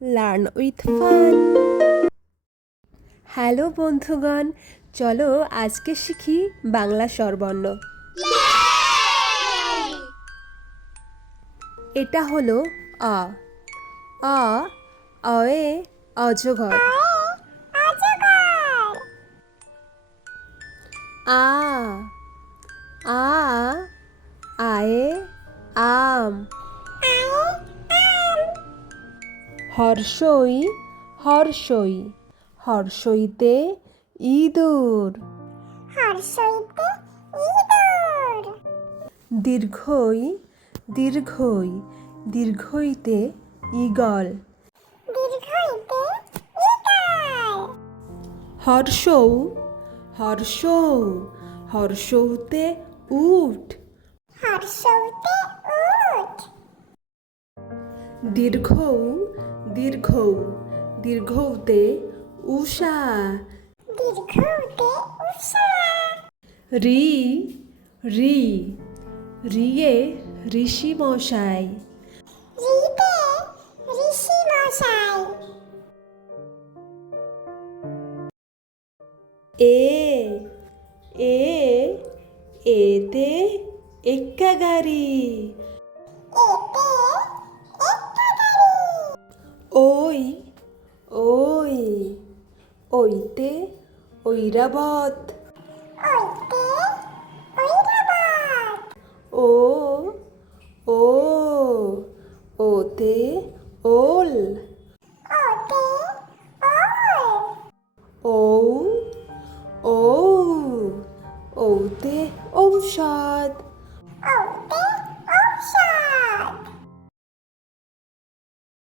Learn with fun. Hello বন্ধুগণ, চলো আজকে শিখি বাংলা স্বরবর্ণ। এটা হলো আ। আ অয়ে অজগর। আ আ আয়ে আম। হর্ষই হর্ষই হর্ষইতে ইঁদুর। হর্ষইতে ইঁদুর। দীর্ঘই দীর্ঘই দীর্ঘইতে ঈগল। দীর্ঘইতে ইকার হর্ষৌ হর্ষৌ হর্ষৌতে উট। হর্ষইতে উট দীর্ঘৌ দীর্ঘৌ দীর্ঘৌতে উষা। দীর্ঘতে উষা। রি রি রিয়ে ঋষি মশাই রিতে ঋষি মশাই এ এ এতে এক্কা গাড়ি ওইতে ঐরাবত ও ও ওতে ওল ওতে ঔ ঔ ঔতে ঔষধ.